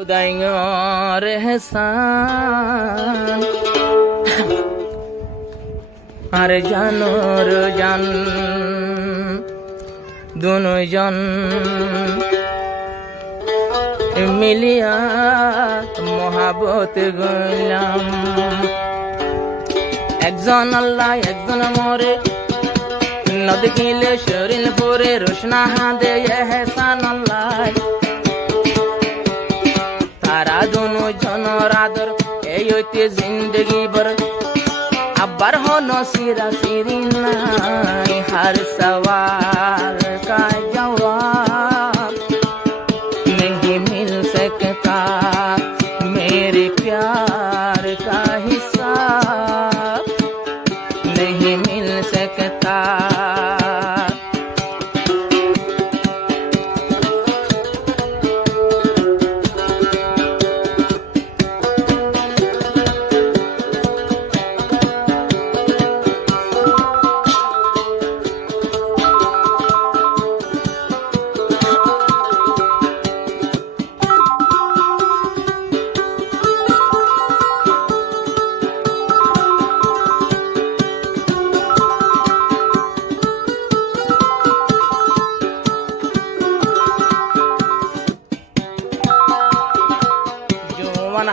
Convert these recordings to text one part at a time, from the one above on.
উদয়র হেসান আর জানোর জান দুজন মিলিয়া মহাবত গলাম একজন আল্লাহ একজন মরে নদী কিলে শরীর পরে রোশনা হাদে এহসান আল্লাহ তারা দুজন আদর এই হইতে জিন্দগি ভর আবার হনো সিরা সিরি নাই हर सवाल का जवाब नहीं मिल सकता मेरे प्यार का हिसाब नहीं मिल सकता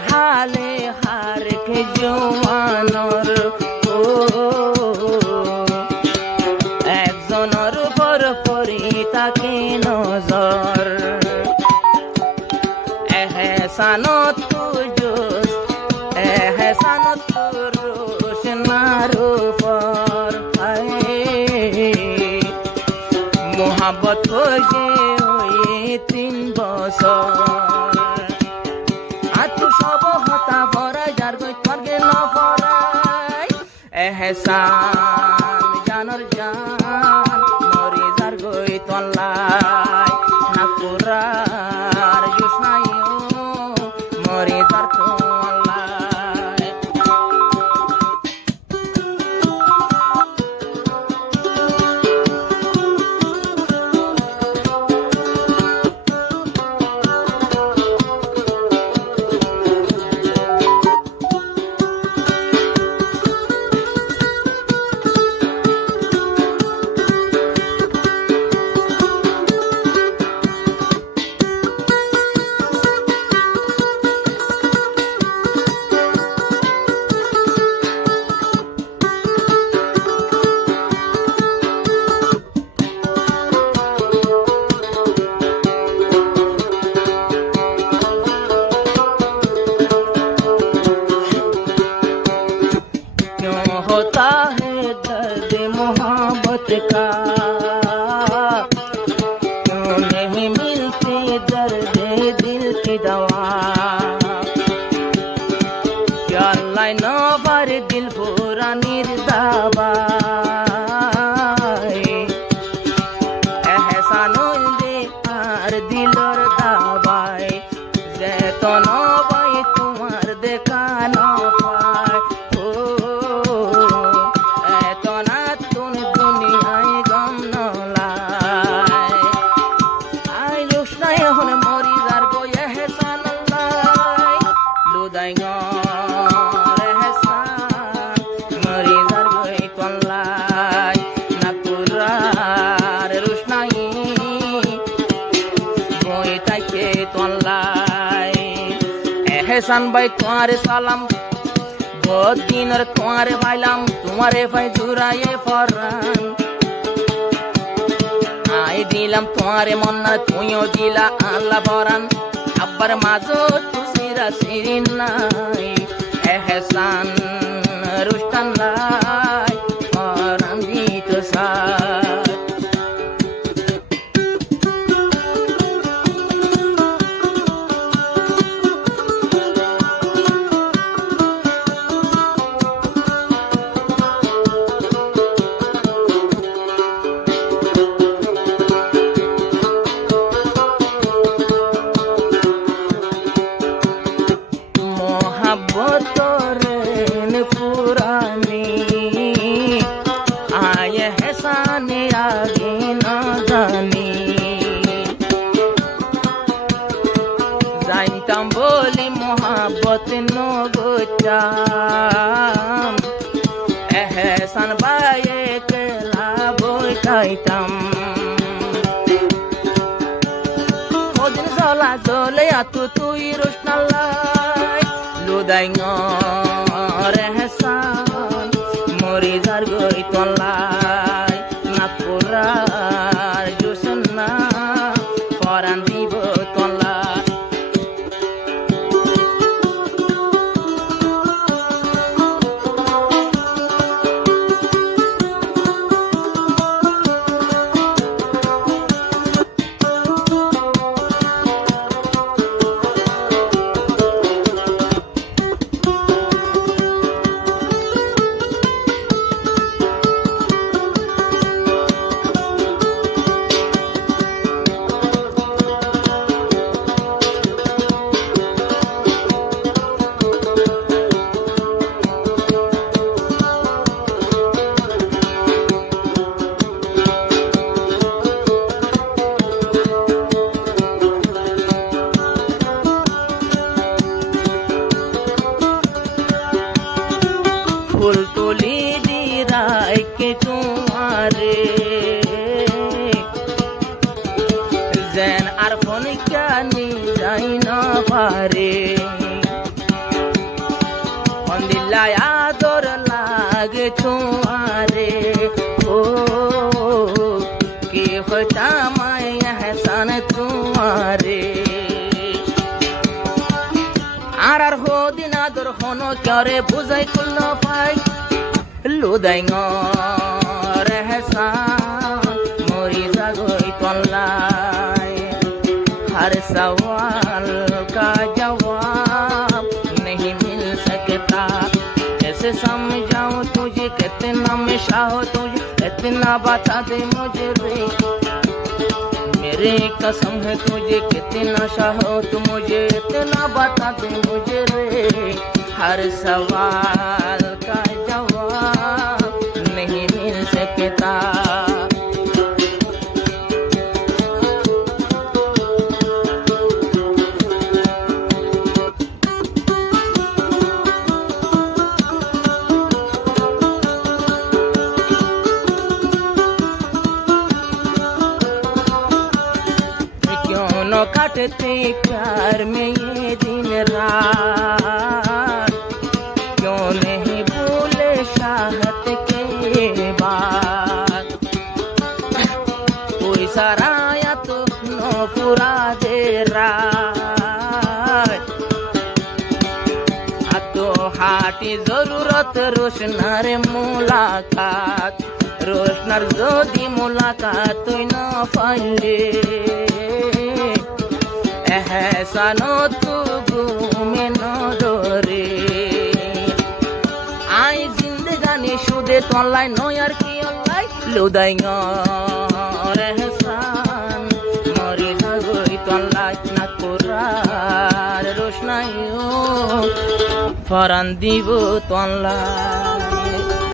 हाले हार के जवानर একজনের উপর পরি তাকে নজর এহসানত তুজুস এহসানত রোশনার উপর মোহাব্বত যে ওই 3 বছর এহসান জানর জান মরি যার গই তল্লাই নাকুরার জুসনাইও মরি যার তল্লাই होता है दर्द मोहब्बत का क्यों नहीं मिलती दर्द दिल की दवा क्या अल्लाह न पर दिल पूरा निर्दावा एहसानुल दे আর দিলর দাবাই যেতন বাই তোমার দেখানো পায় এহসান ভাই তোমারে সালাম বহুত দিনের তোমারে পাইলাম তোমারে ভাই জুড়াইয়ে ফরান আই দিলাম তোমারে মন না তুইও দিলা আল্লাহ ফরান আব্বার মাঝো তুসিরা সিরি নাই এহসান রুস্তান লাই ফরান দিত সা मोहब्बत पुरानी হইতাম বলি মোহাব্বত নগতাম এহসান বায়ে কেলা বইতাইতাম ওদিন জলা জলে আতু তুই রোশনাল্লাই লুদাই এহসান মরি যার গই তলাই না পুরার জোসনা পরান দিব তলা ফুল তুলি দি রাইকে তোমারে যেন আর ফোন কানি যাই না পারে দিল্লায় আদর লাগে তোমারে ও কি হইতাম এহসান তোমারে আর হদিন আদর হন করে বুঝাই কুল পাই লুদাই এহসান মরি জাগই তল্লাই हर सवाल का जवाब नहीं मिल सकता कैसे समझाऊं तुझे कितना मैं चाहूं तुझे इतना बता दे मुझे रे मेरे कसम है तुझे कितना चाहो तू मुझे इतना बता दे मुझे रे हर सवाल का जवाब नहीं मिल सकता काटते प्यार में ये दिन रात क्यों नहीं भूले चाहत के बाद कोई सराया तो नो पूरा दे रात तो हाटी जरूरत रोशनार मुलाकात रोशनार जोदी मुलाकात तो न पाइले এহসানো তু ঘুমে নরে আই জিন্দগানি সুদে তলাই নয় আর কি অল্লাই লুদাই এহসান মরি গই তলাই না কোরার রোশনাইও ফরান দিব তলাই